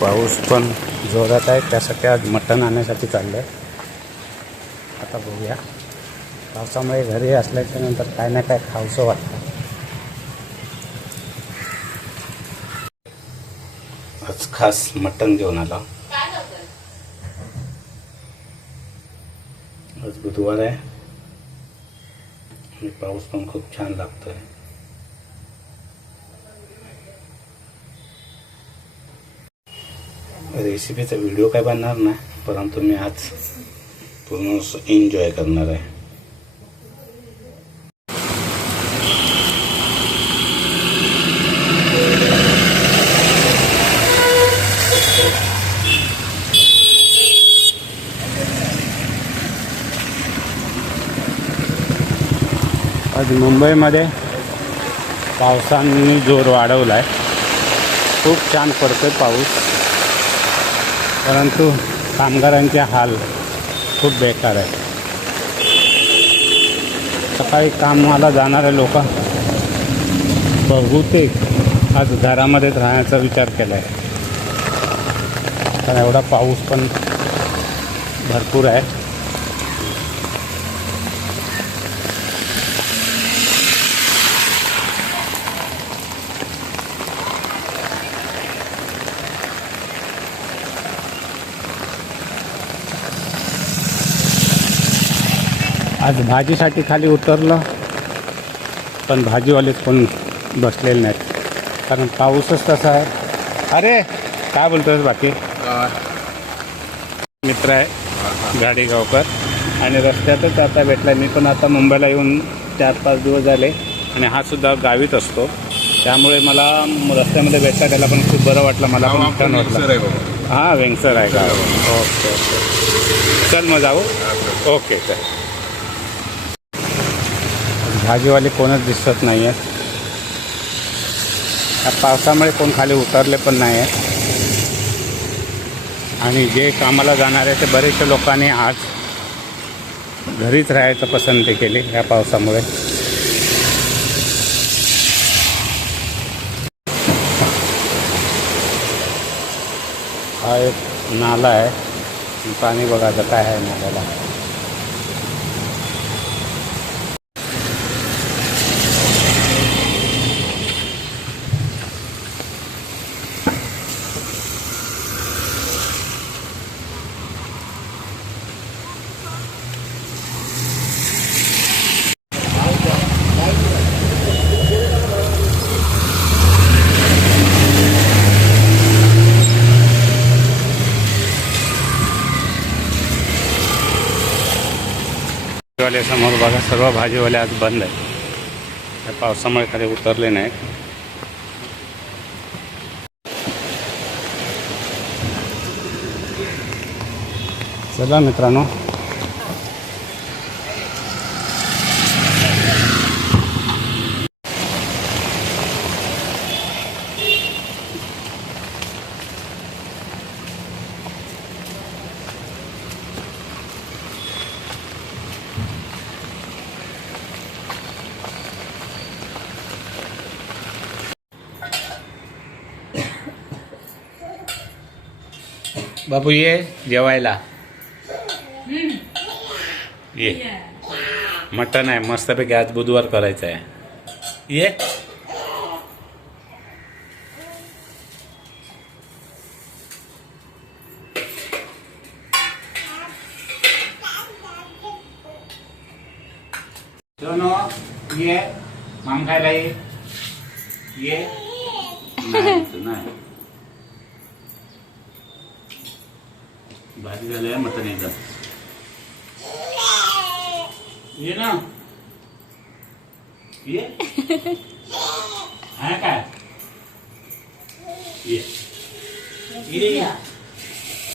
पाऊस पण जोरात आहे, त्यासाठी आज मटण आणण्यासाठी चाललं आहे. आता बघूया, पावसामुळे घरी असल्याच्या नंतर काय ना काय खावंसं वाटतं. आज खास मटण घेऊन आला. आज बुधवार आहे आणि पाऊस पण खूप छान लागतोय. रेसिपीचा व्हिडिओ काय बनणार नाही, परंतु मी आज पूर्ण एन्जॉय करणार आहे. आज मुंबईमध्ये पावसाने जोर वाढवला आहे. खूप छान पडतोय पाऊस, परंतु कामगारांचे हाल खूप बेकार आहे. सकाळी कामाला जाणारे लोक बहुतेक आज घरामध्येच राहण्याचा विचार केला आहे, कारण एवढा पाऊस पण भरपूर आहे. आज भाजीसाठी खाली उतरलं, पण भाजीवालेच कोण बसलेले नाहीत, कारण पाऊसच तसा आहे. अरे काय बोलतोस? बाकी मित्र आहे गाडीगावकर, आणि रस्त्यातच आता भेटला. मी पण आता मुंबईला येऊन 4-5 दिवस झाले, आणि हा सुद्धा गावीत असतो, त्यामुळे मला रस्त्यामध्ये भेटला, त्याला पण खूप बरं वाटलं, मला पण छान वाटलं. हां, वेंगसर आहे का? ओके ओके, चल मग जाऊ. ओके चल. भाजीवाले कोणच दिसत नाही आहे. या पावसामुळे कोण खाली उतरले पण नाही आहे, आणि जे कामाला जाणारे ते बरेचशे लोकांनी आज घरीच राहायचं पसंती केली या पावसामुळे. हा एक नाला आहे, पाणी बघायचं काय आहे नाल्याला. समोर बघा, सर्व भाजीवाले आज बंद आहेत, या पावसामुळे खाली उतरले नाहीत. चला मित्रांनो, बाबू ये जेवायला. ये मटण आहे मस्तपैकी, आज बुधवार करायचं आहे. ये दोनों, ये माम खायला ये नाही. भाजी झाली आहे, मटण एकदा ये ना, ये आहे काय, ये